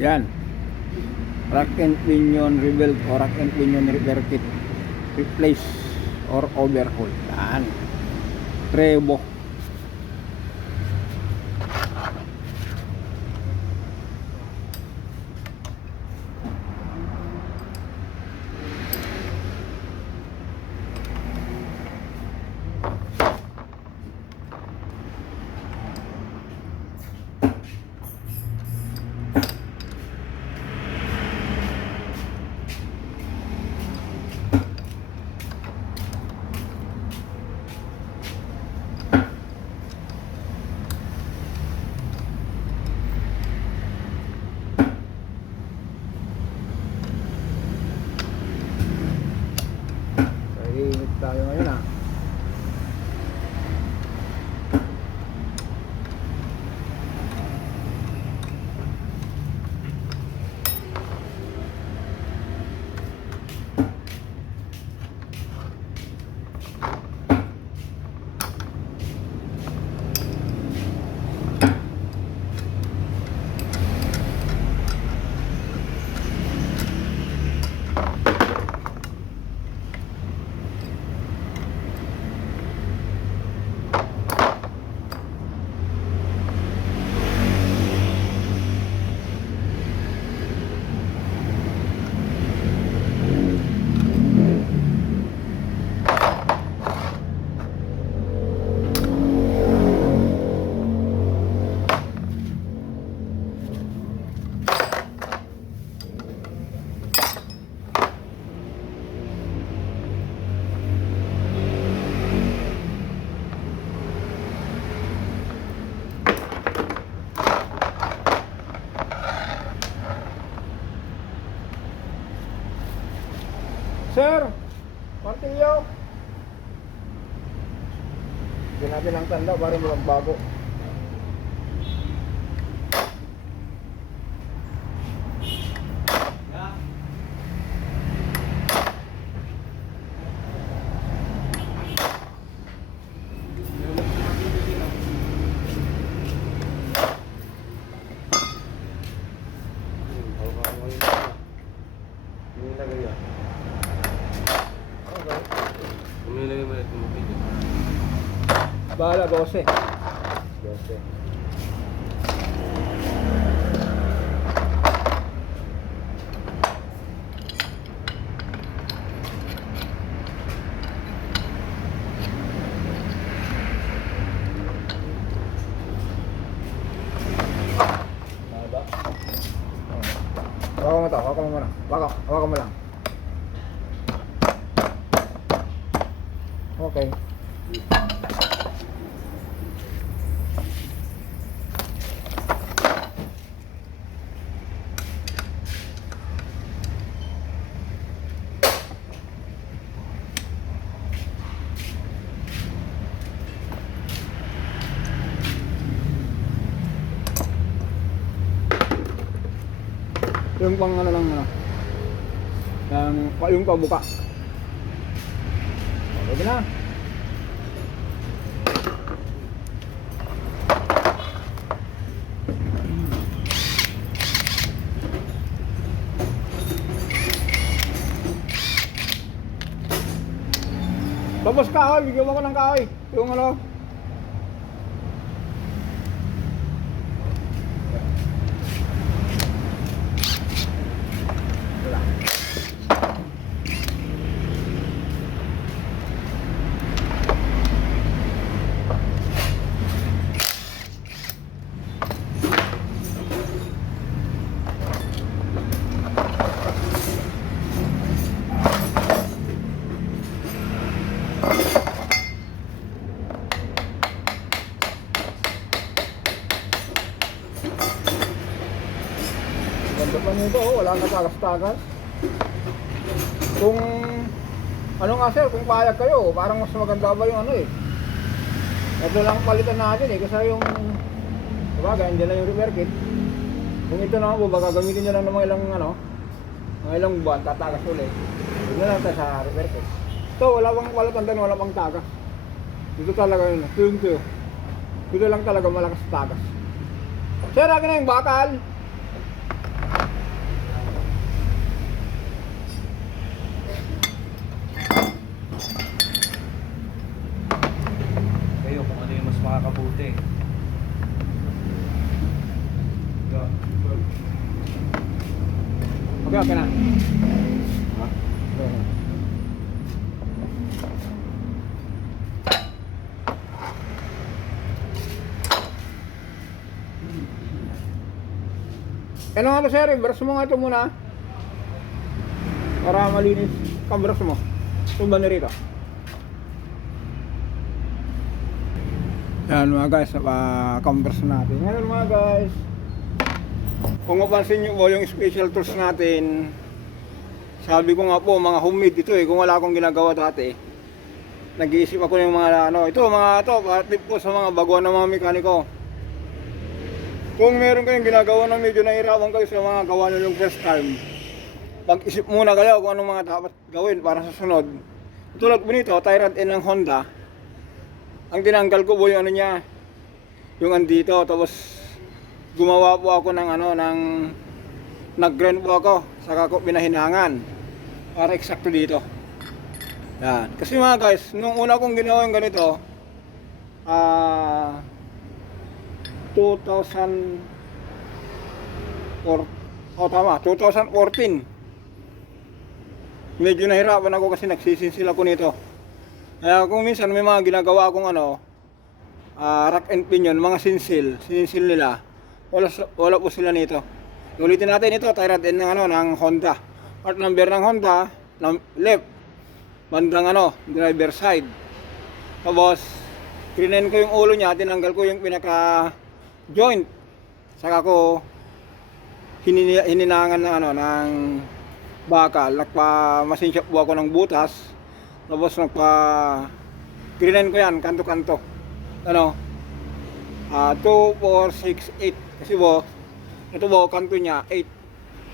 Yan. Rack and pinion rebuild o rack and pinion repair kit. Replace or overhaul. Yan. Trevo. Init tayo ngayon ah. Sir, martilyo. Bigyan natin ang tanda para magbago. Bahala, 12. 12. Hawakan mo ito, hawakan mo muna. Hawakan mo lang. Okay. Yung pang ano lang ano. Yung pabuka. Okay na. Tapos kahoy, bigyan mo ko ng kahoy. Yung ano. Ganda pa nito, wala na tagas-tagas. Kung ano nga sir, kung payag kayo, parang mas maganda ba yung ano eh. Ito lang palitan natin eh, kasi yung diba, ganyan lang yung repair kit. Kung ito naman po, baka gamitin nyo lang ng mga ilang ano, mga ilang buwan, tatagas ulit. Yun na lang tayo sa repair kit. Ito, wala tanda, wala pang tagas. Dito talaga yun, tuyo. Dito lang talaga malakas tagas. Sir, akin na yung bakal. Okay, okay na. Ha? Okay. Ano nga to sir, brush mo nga ito muna. Para malinis kang brush mo. Tumba na rito. Yan mga guys, kambras natin. Ngayon mga guys, kung mapansin nyo po yung special tools natin, sabi ko nga po mga homemade ito kung wala akong ginagawa dati. Nag-iisip ako ng mga tip po sa mga baguhan ng mga mekaniko. Kung meron kayong ginagawa na medyo nahirapan kayo sa mga gawa nyo yung first time, pag-isip muna kayo kung anong mga dapat gawin para sa sunod. Tulad po nito, tie rod end ng Honda. Ang tinanggal ko po yung ano niya, yung andito, tapos gumawa po ako ng nag-grind po ako, saka ko pinahinangan para eksakto dito. Yan. Kasi mga guys, nung una kong ginawa yung ganito, 2014. Medyo nahirapan ako kasi nagsisinsil ako nito. Kaya kung minsan may mga ginagawa akong rack and pinion, mga sinsil nila, wala po sila nito. Ulitin natin ito, tie rod end ng Honda. Part number ng Honda, left, bandang driver side. Tapos, krinen ko yung ulo niya, tinanggal ko yung pinaka joint. Saka ko hininangan ng bakal. Nagpa-machine shop po ako ng butas. Tapos krinen ko yan, kanto-kanto. 2, 4, 6, 8. Kasi ito kanto niya, 8,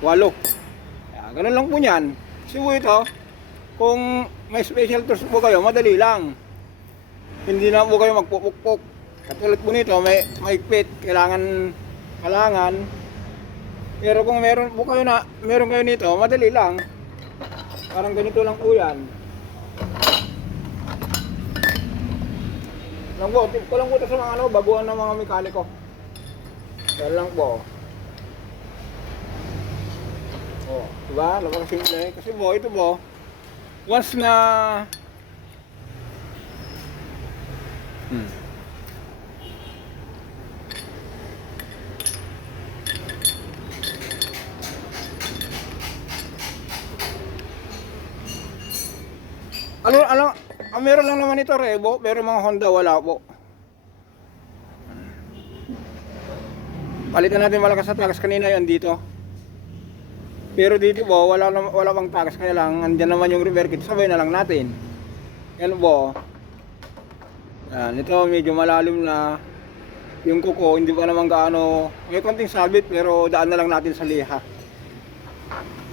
8. Ganun lang po yan. Kasi ito, kung may special tools po kayo, madali lang. Hindi na po kayo magpupukpok. Katulad po nito, may maigpit, kailangan. Pero kung meron kayo nito, madali lang. Parang ganito lang po yan. Tip ko lang po ito sa mga baguhan ng mga mekaniko. Yan lang po. Diba? Napakasimple. Kasi ito once na meron lang naman ito Revo, pero mga Honda wala po. Palitan natin malakas na tagas kanina yun dito. Pero dito wala pang tagas, kaya lang andyan naman yung reverse kit, sabay na lang natin. Yan yan, ito medyo malalim na yung kuko, hindi pa naman gaano, may konting sabit pero daan na lang natin sa liha.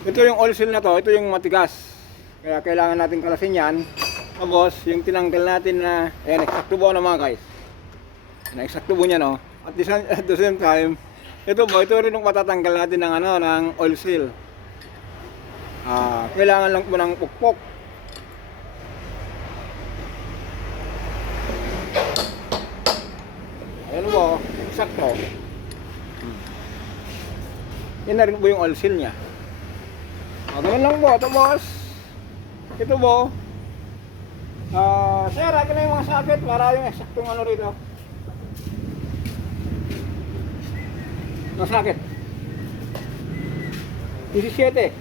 Ito yung oil seal na to, ito yung matigas, kaya kailangan natin kalasin yan. Tapos yung tinanggal natin na, ayan, eksakto po mga guys. Eksakto po niya At the same time, ito rin yung matatanggal natin ng oil seal. Kailangan lang po ng pukpok. Ayan eksakto. Yan na rin po yung oil seal niya. Ganun lang po, tapos ito sir, akin na yung mga socket para yung eksaktong rito. Mga socket 17.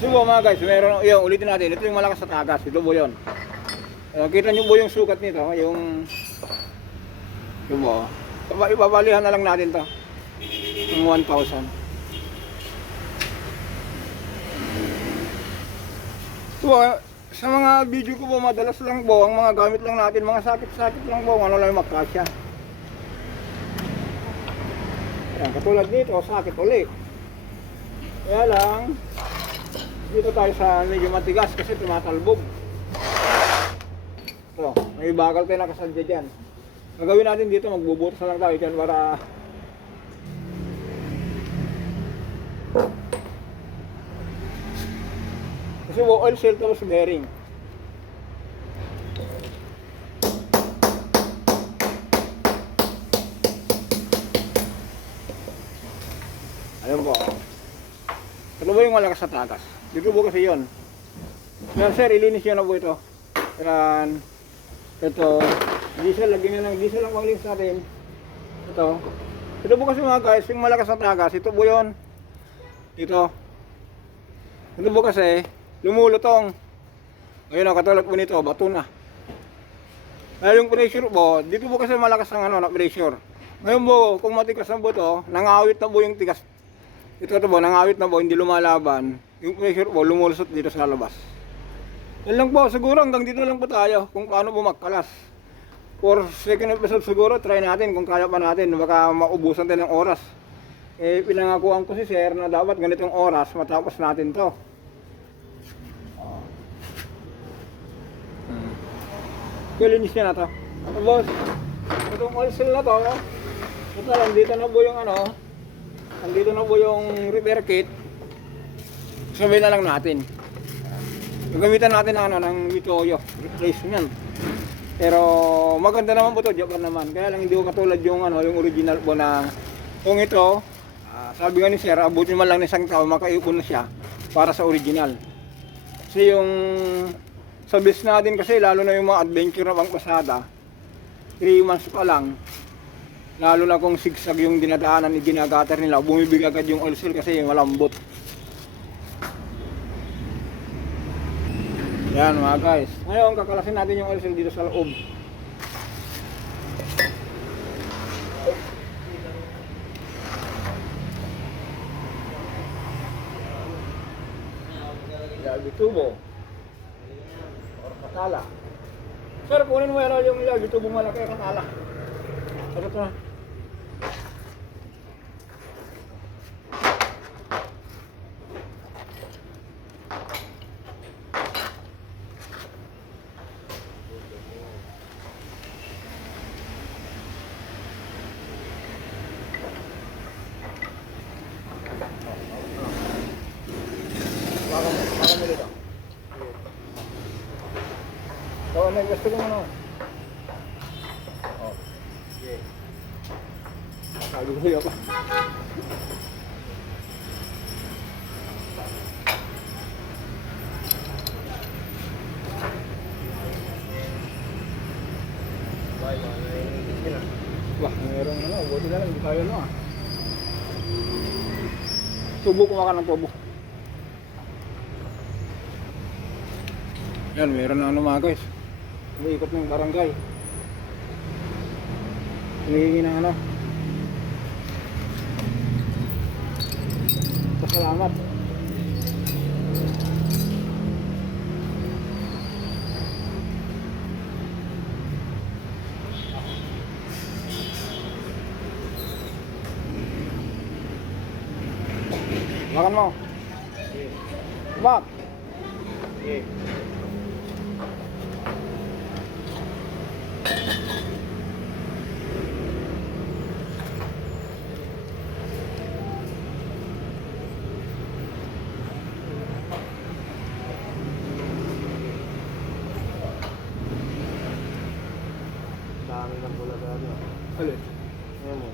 So mga guys, meron yung ulitin natin. Ito yung malakas sa tagas. Ito yun. Kita nyo yung sukat nito. Yung ibabalihan na lang natin to ng 1,000. Sa mga video ko madalas lang ang mga gamit lang natin, mga sakit-sakit lang lang yung magkasya. Yan, katulad nito, sakit ulit. Kaya lang, dito tayo sa medyo matigas kasi tumatalbog. Ito, may bakal tayo nakasadya dyan. Gagawin natin dito, magbubutas na lang tayo dyan para kasi oil seal tapos bearing. Ayun po. Ito po yung malakas na tagas. Dito po kasi yun. Yan sir, ilinis nyo na po ito. Yan. Ito. Diesel, lagyan nyo ng diesel ang panglinis natin. Ito. Ito po kasi mga guys, yung malakas na tagas. Ito po yun. Dito. Ito po kasi, lumulutong. Ngayon ang katulad po nito, bato na. Kaya yung pressure po, dito po kasi malakas ang na pressure. Ngayon po, kung matigas na po ito, nangawit na po yung tigas. Ito po, nangawit na po, hindi lumalaban. Yung pressure po, lumulusot dito sa labas. Yan lang po, siguro hanggang dito lang po tayo kung paano po magkalas. For second episode siguro, try natin kung kaya pa natin. Baka maubusan tayo ng oras. Eh, pinangakuan ko si sir na dapat ganitong oras matapos natin to. Kilinis niya na to. Tapos, itong oil seal na to, ito lang, dito na po yung andito na po yung repair kit. Sabihin na lang natin. Gagamitan natin ng Mitoyo replacement. Pero maganda naman po to, Japan naman. Kaya lang hindi ko katulad yung yung original po na kung ito, sabi nga ni sir, abutin man lang ng isang taon, makaipon na siya para sa original. Kasi yung sa base natin kasi, lalo na yung mga adventure na pangpasada, 3 months pa lang, lalo na kung sigsag yung dinadaanan ni ginagater nila, bumibig agad yung oil seal kasi malambot. Yan mga guys. Ngayon, kakalasin natin yung oil seal dito sa loob. Lagi tubo. Or katala. Sir, kunin mo yan yung lagi tubo malaki katala. Sarap na. Baka mo dito. So, ano gusto ko mo? Oh. Yeah. Sabi ako. Wah, meron buti na lang, hindi tayo Subo kumakan ng tubo. Yan, meron na mga guys. Umiikot ng barangay. Hinihingi ng Pasalamat. Makan mo. Bak. Okay. Dami ng bulaga. Alin? Ayan mo.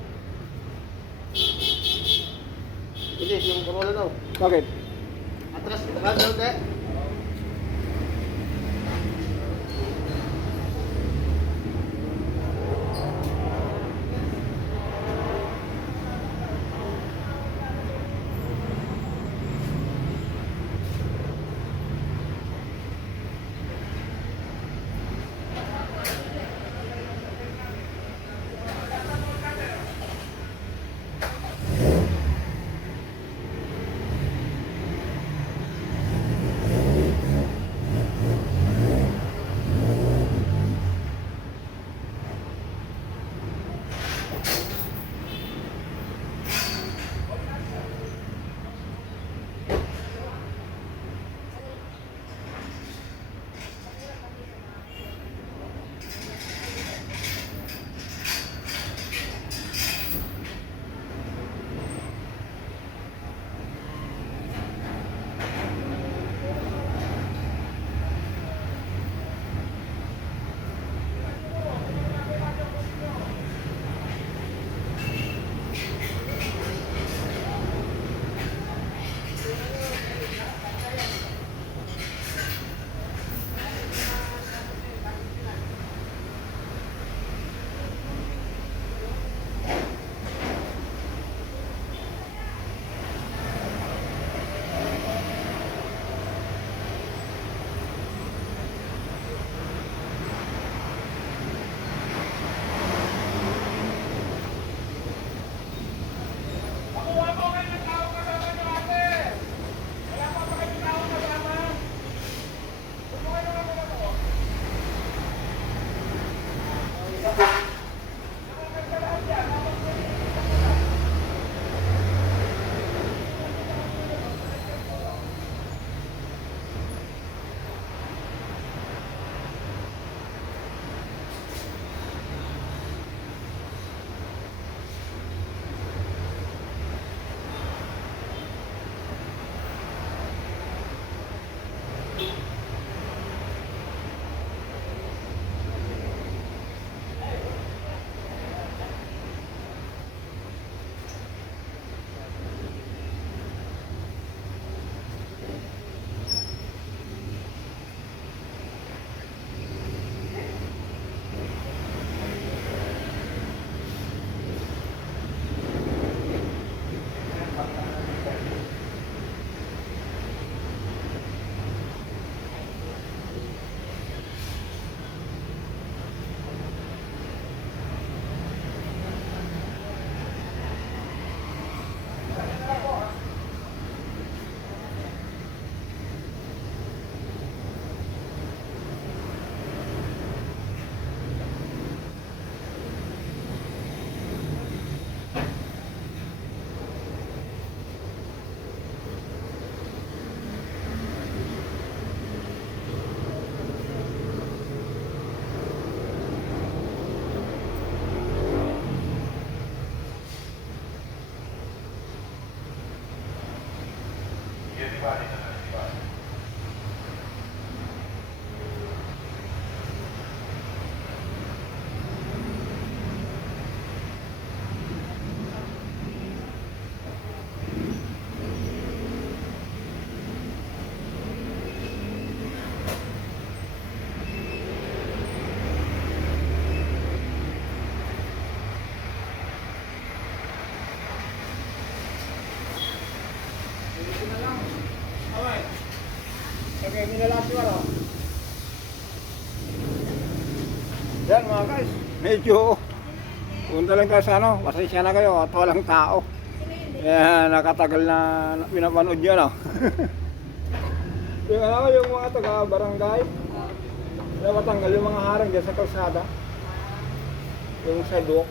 Bilis, yung Corolla daw. Bakit? Atras, tagal daw, te. Okay, nilalas mo ano? Yan mga guys, medyo punta lang tayo sa ano, pasensya na kayo at walang tao. Yan, nakatagal na pinapanood nyo no? Yung ano, yung mga taga-barangay na matanggal yung mga harang dyan sa kalsada. Yung sidewalk.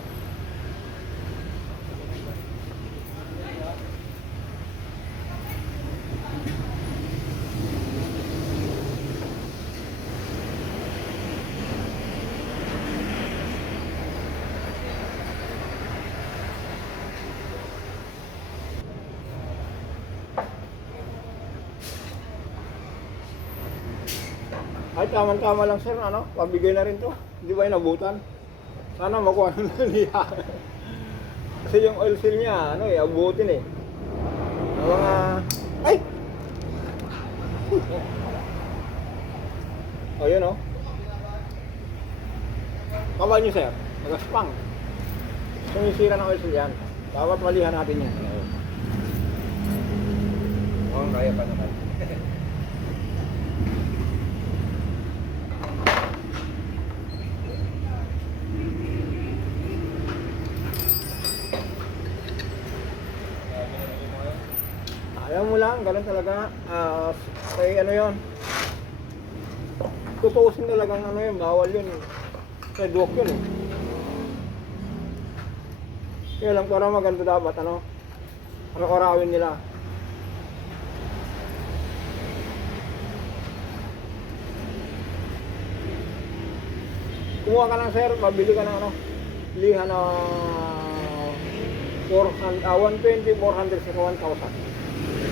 Ay, tama-tama lang sir, ano? Pabigay na rin to. Hindi ba inabutan? Sana makuha na niya. Kasi yung oil seal niya, ano eh, abutin eh. Ang mga... Ay! O, yun o. Kabal nyo sir, nagaspang. Sumisira ng oil seal yan. Dapat malihan natin yan. Oo, kaya pa naman. Alam mo lang, ganun talaga. Kaya ano yun. Tutuusin talagang ano yun, bawal yun. Sidewalk yun eh. Kaya lang para maganda dapat, ano. Orawin nila. Kumuha ka lang sir, pabili ka ng ano. Liha na 120, 400, 1,000.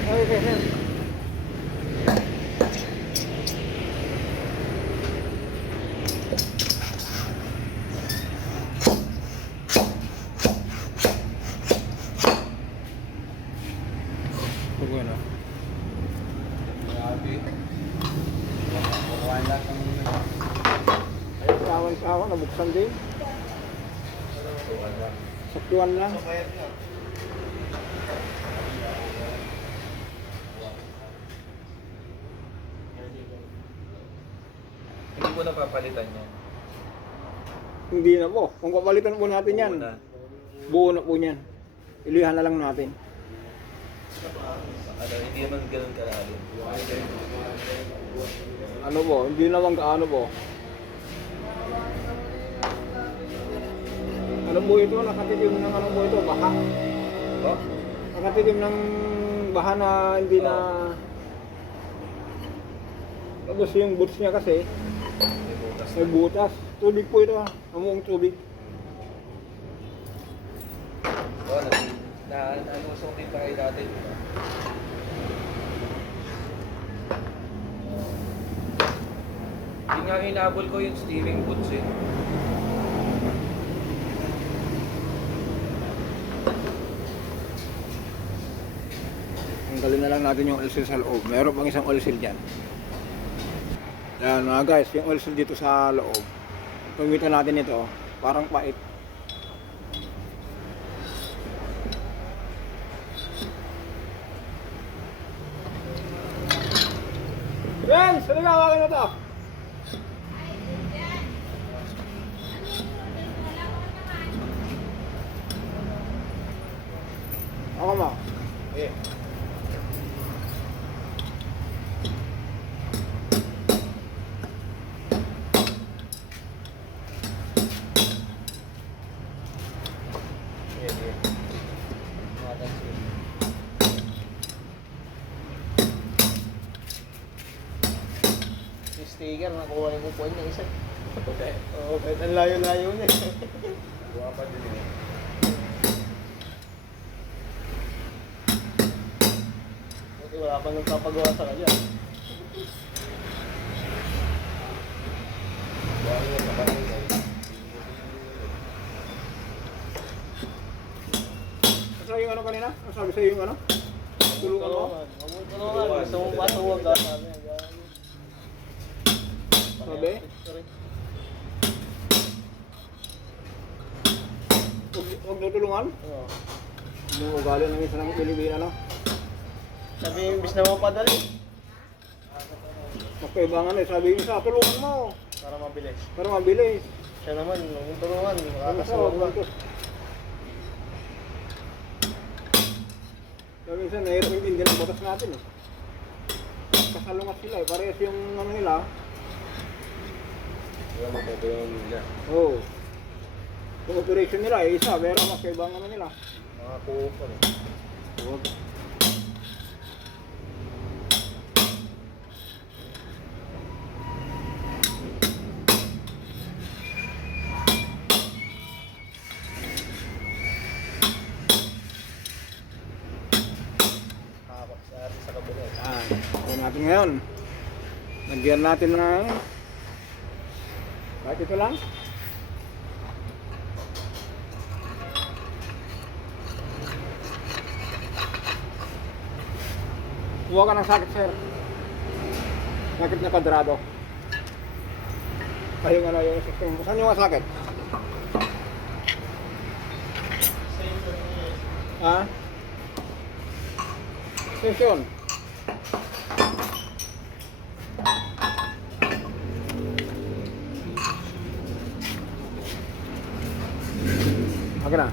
Okay, sir. Tugo na. Grabe. Kukuhaan lang kami nila. Ayun, kawan-kawan, nabuksan din. Saktuan lang. Hindi mo na papalitan yan. Hindi na po. Kung papalitan po natin yan, buo na po yan. Ilihan na lang natin. Ano, hindi naman ganun kalalim. Ano po, hindi naman kaano po. Ano po ito? Nakatitim ng ano po ito? Baha. Oh? Nakatitim ng baha na hindi na... Tapos yung boots niya kasi, May butas may butas. Tubig po ito. Amuong tubig. Oh, nalusong din pa kayo dati. Yun nga inabol ko yung steering boots eh. Tanggalin na lang natin yung oil seal sa loob. Meron pang isang oil seal dyan. Yan mga guys, yung oil seal dito sa loob. Tumitan natin ito, parang pait. Yan! Saliga, hawakan na ito! Ako mo. Eh. Sticker, nakuha yung upuan niya isa. Okay. Oo, kahit ang layo-layo na eh. Buha pa din eh. Buti Wala pa nagpapagawa sa kanya. Buhangin na sa kanila. Ano yung ano kanina? Ano sabi sa'yo yung ano? Tulungan mo? Tulungan. Gusto mong matuwag ka. Sabi? Huwag natulungan? Oo. Yung ugali ng isa ng Pilipina, no? Sabi yung imbis na mapadali. Okay, bang ano, sabi yung isa, tulungan mo. Para mabilis. Para mabilis. Siya naman, yung tulungan, Ano makakasuwag lang. Sabi minsan, nahirap yung hindi ng batas natin eh. Kasalungat sila eh, parehas yung ano nila. Wala magpapagawa nila. Oo. Oh. Yung operation nila eh, isa, pero magkaibang ano nila. Mga kuko. Huwag. Hawak sa atin sa kabila. Gawin natin ngayon. Nagyan natin na kahit ito lang. Kuha ka ng sakit, sir. Sakit na kwadrado. Ay, yung ano, yung system. Saan yung sakit? Ha? Session. Okay na.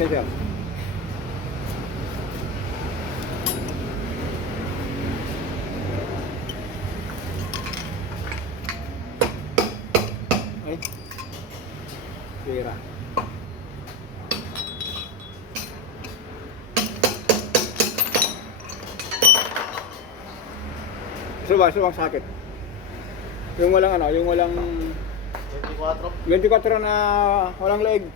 Session. Ay. Sira. Subang sakit. Yung walang ano, yung walang 24. 24 na walang leg.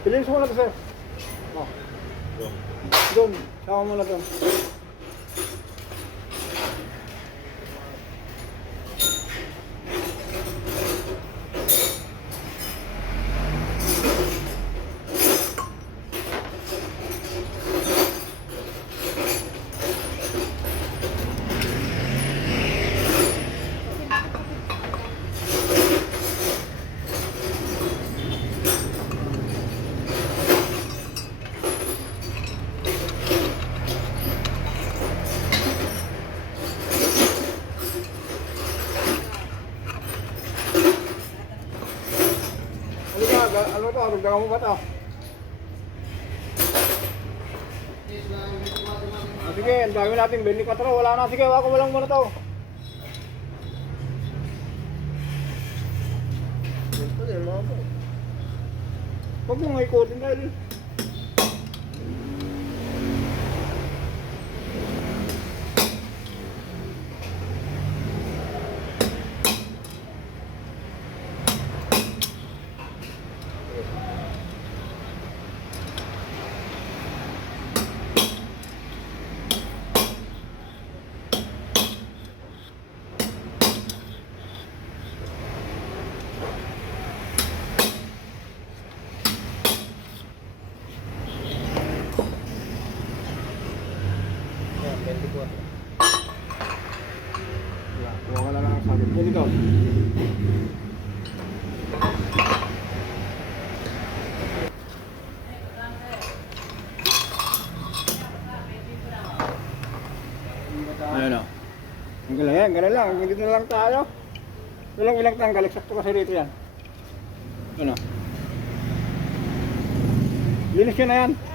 Piliin mo na to, sir. Oh. Doon. Sama mo na doon. Ano to? Dagdagan mo ba to? Sige, ang dami natin 24. Wala na. Sige, wako mo lang muna to. Ito din, mga po. Huwag mong ikutin dahil Yan, 24. kuha ka na lang ang sakit. Pwede daw. Ayan o. Ang galing yan, ganun lang. Dito na lang tayo. Ilang tanggal, eksakto kasi rito yan. Ano? Linis yun na yan.